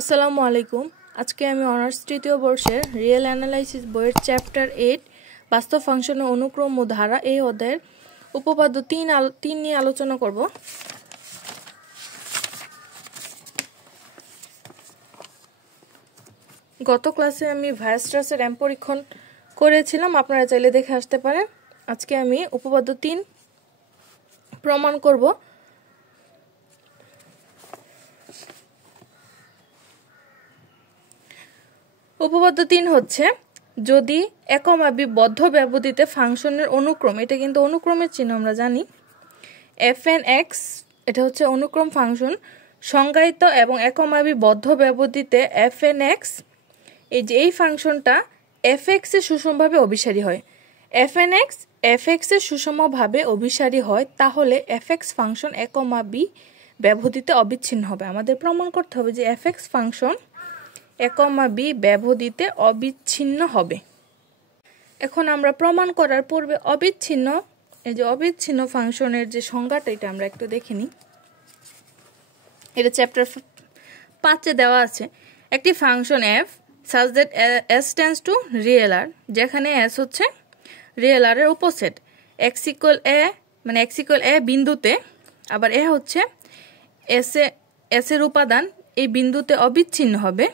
আসসালামু আলাইকুম। আজকে আমি অনার্স তৃতীয় বর্ষের রিয়েল অ্যানালাইসিস বইয়ের চ্যাপ্টার 8 বাস্তব ফাংশনের অনুক্রম ও ধারা এই অধ্যায়ের উপপাদ্য 3 নিয়ে আলোচনা করব। গত ক্লাসে আমি ভায়াস্ট্রাসের র্যাম্প পরীক্ষণ করেছিলাম, আপনারা চাইলে দেখে আসতে পারেন। আজকে আমি উপপাদ্য 3 প্রমাণ করব। উপপাদ্য 3 হচ্ছে, যদি একমাবি বদ্ধ ব্যবধিতে ফাংশনের অনুক্রম, এটা কিন্তু অনুক্রমের চিহ্ন আমরা জানি, fn(x) এটা হচ্ছে অনুক্রম ফাংশন সংজ্ঞায়িত এবং একমাবি বদ্ধ ব্যবধিতে fn(x) এই ফাংশনটা fx এর সুষমভাবে অভিসারী হয়। fn(x) fx এর সুষমভাবে অভিসারী হয়, তাহলে fx ফাংশন একমাবি ব্যবধিতে অবিচ্ছিন্ন হবে। আমাদের প্রমাণ করতে হবে যে fx ফাংশন একমাবি ব্যবধিতে অবিচ্ছিন্ন হবে। এখন আমরা প্রমাণ করার পূর্বে অবিচ্ছিন্ন ফাংশনের যে সংজ্ঞাটা, এটা আমরা একটু দেখে নিই। এটা চ্যাপ্টার 5-এ দেওয়া আছে। একটি function f such that s tends to real r, যেখানে s হচ্ছে রিয়েল r এর উপসেট, x equal a বিন্দুতে, আবার a হচ্ছে s এর উপাদান, এই বিন্দুতে অবিচ্ছিন্ন হবে।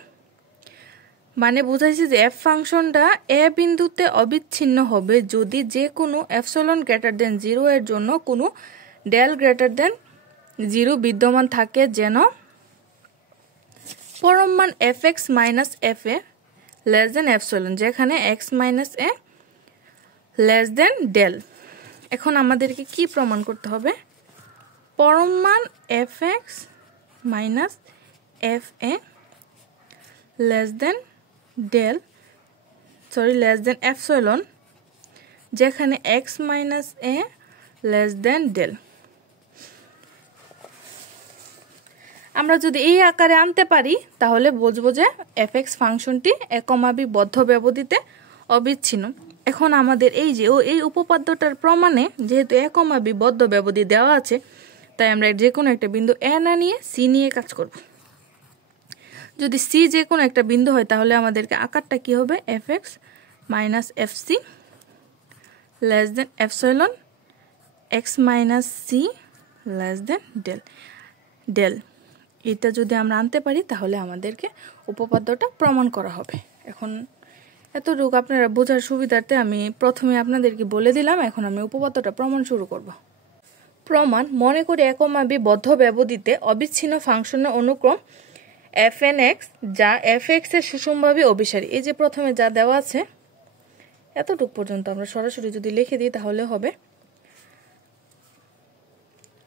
মানে বোঝাইছে যে f ফাংশনটা a বিন্দুতে অবিচ্ছিন্ন হবে যদি যে কোনো এপসিলন গ্রেটার দেন 0 এর জন্য কোনো ডেল গ্রেটার দেন 0 বিদ্যমান থাকে, যেন পরম মান fx minus fa less than epsilon, যেখানে x minus a less than del. এখন আমাদেরকে কি প্রমাণ করতে হবে? পরম মান fx minus fa less than epsilon, যেখানে x minus a less than del. আমরা যদি এই আকারে আনতে পারি তাহলে বুঝবো যে fx ফাংশনটি একমাবি বদ্ধ ব্যবধিতে অবিচ্ছিন্ন। এখন আমাদের এই উপপাদ্যটার প্রমাণে যেহেতু একমাবি বদ্ধ ব্যবধি দেওয়া আছে, তাই আমরা যে কোনো একটা বিন্দু a না নিয়ে c নিয়ে কাজ করব। যদি c যে কোনো একটা বিন্দু হয় তাহলে আমাদেরকে আকারটা কি হবে? fx minus fc less than epsilon, x minus c less than del. এটা যদি আমরা আনতে পারি তাহলে আমাদেরকে উপপাদ্যটা প্রমাণ করা হবে। এখন এতটুকু আপনারা বোঝার সুবিধার্থে আমি প্রথমে আপনাদেরকে বলে দিলাম। এখন আমি উপপাদ্যটা প্রমাণ শুরু করব। প্রমাণ: মনে করি একমাবি বদ্ধ ব্যবধিতে অবিচ্ছিন্ন ফাংশনের অনুক্রম fn(x) যা fx এর সুষমভাবে অভিসারী। এই যে প্রথমে যা দেওয়া আছে এতটুকু পর্যন্ত আমরা সরাসরি যদি লিখে দিই তাহলে হবে।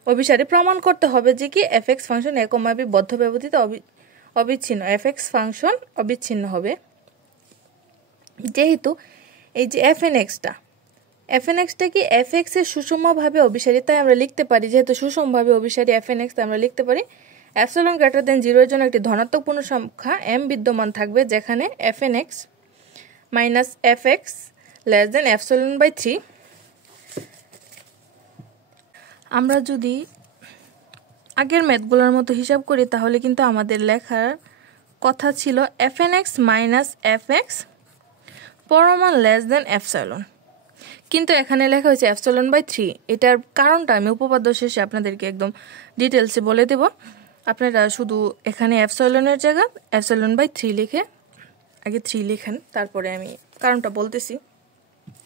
অভিসারী প্রমাণ করতে হবে যে কি fx ফাংশন একমাবি বদ্ধ ব্যবধিতে অবিচ্ছিন্ন। fx ফাংশন অবিচ্ছিন্ন হবে যেহেতু এই যে fn(x)টা কি fx এর সুষমভাবে অভিসারী, তাই আমরা লিখতে পারি, যেহেতু সুষমভাবে অভিসারী fn(x), আমরা লিখতে পারি এপসিলন গ্রেটার দেন 0 এর জন্য একটি ধনাত্মক পূর্ণ সংখ্যা m বিদ্যমান থাকবে, যেখানে fn(x) minus fx less than epsilon by 3। আমরা যদি আগের ম্যাথগুলোর মতো হিসাব করি তাহলে কিন্তু আমাদের লেখার কথা ছিল fn(x) মাইনাস fx পরমান লেস দেন এপসিলন, কিন্তু এখানে লেখা হয়েছে এপসিলন বাই 3। এটার কারণটা আমি উপপাদ্য শেষে আপনাদেরকে একদম ডিটেলসে বলে দেব। আপনারা শুধু এখানে এপসিলনের জায়গায় এপসিলন বাই 3 লিখে আগে 3 লিখেন, তারপরে আমি কারণটা বলতেছি।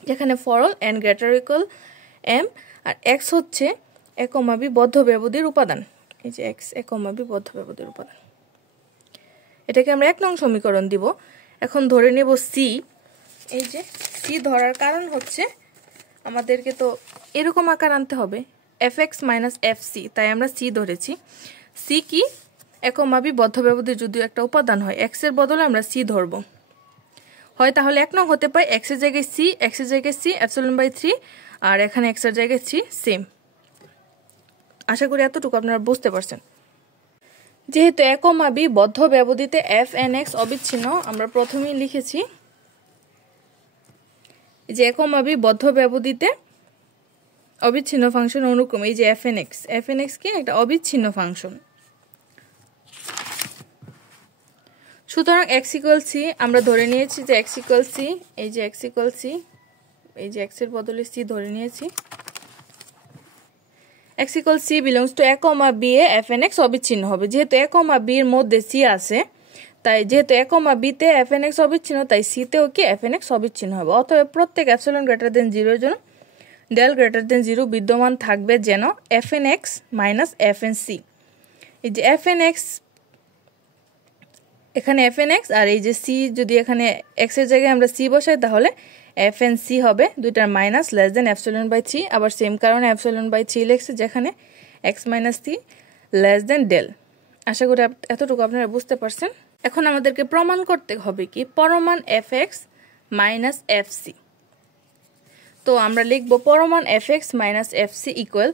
যেখানে for all n greater equal m, আর x হচ্ছে একমাবি বদ্ধ ব্যবধির উপাদান। এই যে x একমাবি বদ্ধ ব্যবধির উপাদান, এটাকে আমরা 1 নং সমীকরণ দিব। এখন ধরে নেব c। এই যে c ধরার কারণ হচ্ছে আমাদেরকে তো এরকম আকার আনতে হবে, fx মাইনাস fc, তাই আমরা c ধরেছি। c কি? একমাবি বদ্ধ ব্যবধির যদিও একটা উপাদান হয়, x এর বদলে আমরা c ধরব। হয় তাহলে 1 নং হতে পারে x এর জায়গায় c এপসিলন বাই 3, আর এখানে x এর জায়গায় 3 সেম। আশা করি এতটুকু আপনারা বুঝতে পারছেন। যেহেতু একমাবি বদ্ধ ব্যবধিতে fn(x) অবিচ্ছিন্ন, আমরা প্রথমেই লিখেছি যে একমাবি বদ্ধ ব্যবধিতে অবিচ্ছিন্ন ফাংশন অনুক্রম। এই যে fn(x) কি একটা অবিচ্ছিন্ন ফাংশন। সুতরাং x ইকুয়াল c আমরা ধরে নিয়েছি যে x ইকুয়াল c, এই যে x ইকুয়াল c, এই যে x এর বদলে c ধরে নিয়েছি। x equal c belongs to a, b A fnx অবিচ্ছিন্ন হবে। যেহেতু a, b এর মধ্যে c আছে, তাই যেহেতু a, b তে fnx অবিচ্ছিন্ন, তাই c তেও কি fnx অবিচ্ছিন্ন হবে। অতএব প্রত্যেক এপসিলন গ্রেটার দেন 0 এর জন্য ডেল গ্রেটার দেন 0 বিদ্যমান থাকবে যেন fnx মাইনাস fnc। এই যে fnx, এখানে fnx আর এই যে c, যদি এখানে x এর জায়গায় আমরা c বসাই তাহলে fnc হবে, দুইটার minus less than epsilon by 3। আবার সেম কারণে এপসিলন বাই 3 লিখছি যেখানে x minus c less than del. আশা করি এতটুকু আপনারা বুঝতে পারছেন। এখন আমাদেরকে প্রমাণ করতে হবে কি পরমান fx মাইনাস fc। তো আমরা লিখব পরমান fx মাইনাস fc ইকুয়াল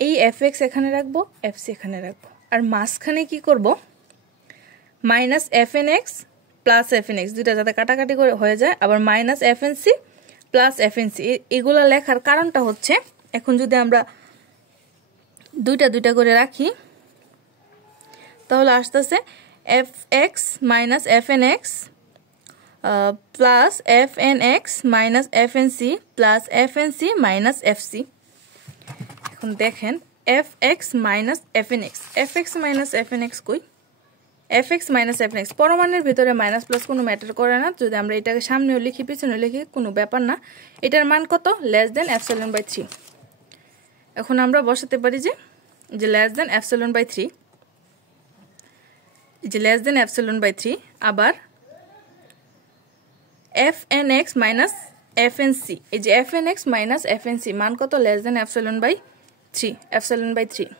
এই fx এখানে রাখবো, fc এখানে রাখবো, আর মাঝখানে কি করব মাইনাস fnx প্লাস fnx, দুইটা যাতে কাটাকাটি করে হয়ে যায়, আবার মাইনাস fnc প্লাস fnc। এগুলা লেখার কারণটা হচ্ছে এখন যদি আমরা দুইটা দুইটা করে রাখি তাহলে আসতেছে fx minus fnx plus fnx minus fnc plus fnc minus fc। এখন দেখেন fx minus fnx, fx minus fnx কই, fx মাইনাস fnx পরমাণুর ভিতরে মাইনাস প্লাস কোনো ম্যাটার করে না। যদি আমরা এটাকে সামনেও লিখি পিছনেও লিখি কোনো ব্যাপার না। এটার মান কত, লেস দেন এপসিলন বাই 3। এখন আমরা বসাতে পারি যে লেস দেন এপসিলন বাই 3, যে লেস দেন এপসিলন বাই 3। আবার fnx মাইনাস fnc, এই যে fnx মাইনাস fnc মান কত, less than epsilon by 3, epsilon by 3।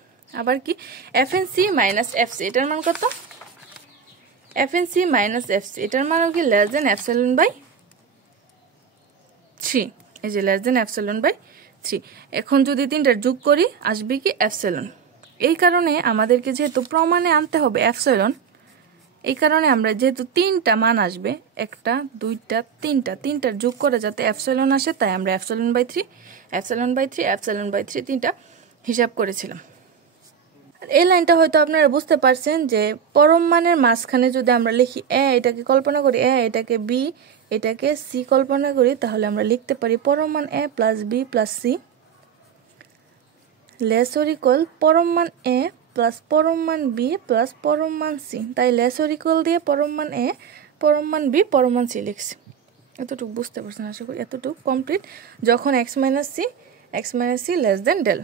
আবার কি fnc মাইনাস fc, এটার মান কত, fnc মাইনাস fc, এটার মানও কি লেস দেন এপসিলন বাই 3, এই যে লেস দেন এপসিলন বাই 3। এখন যদি তিনটার যোগ করি আসবে কি এপসিলন। এই কারণে আমাদেরকে যেহেতু প্রমাণে আনতে হবে এপসিলন, এই কারণে আমরা যেহেতু তিনটা মান আসবে, একটা দুইটা তিনটার যোগ করে যাতে এপসিলন আসে, তাই আমরা epsilon by 3, epsilon by 3, epsilon by 3 তিনটা হিসাব করেছিলাম। এই লাইনটা হয়তো আপনারা বুঝতে পারছেন যে পরম মানের মাঝখানে যদি আমরা লিখি এ, এটাকে কল্পনা করি এ, এটাকে বি, এটাকে সি কল্পনা করি, তাহলে আমরা লিখতে পারি পরম মান A plus B plus C less or equal পরম মান এ প্লাস পরম মান বি প্লাস পরম মান সি। তাই লেস অর ইকুয়াল দিয়ে পরম মান এ, পরম মান বি, পরম মান সি লিখছি। এতটুকু বুঝতে পারছেন আশা করি। এতটুকু কমপ্লিট। যখন X minus C less than del,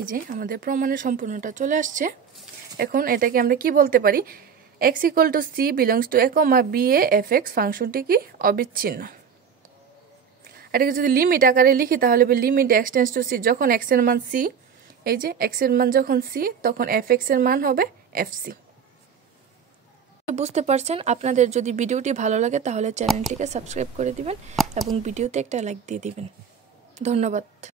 এই যে আমাদের প্রমাণের সম্পূর্ণটা চলে আসছে। এখন এটাকে আমরা কি বলতে পারি, x equal to c belongs to a, b A fx ফাংশনটি কি অবিচ্ছিন্ন। এটাকে যদি লিমিট আকারে লিখি তাহলে limit x tends to c, যখন x এর মান c, এই যে x এর মান যখন c, তখন fx এর মান হবে fc। বুঝতে পারছেন। আপনাদের যদি ভিডিওটি ভালো লাগে তাহলে চ্যানেলটিকে সাবস্ক্রাইব করে দিবেন এবং ভিডিওতে একটা লাইক দিয়ে দিবেন। ধন্যবাদ।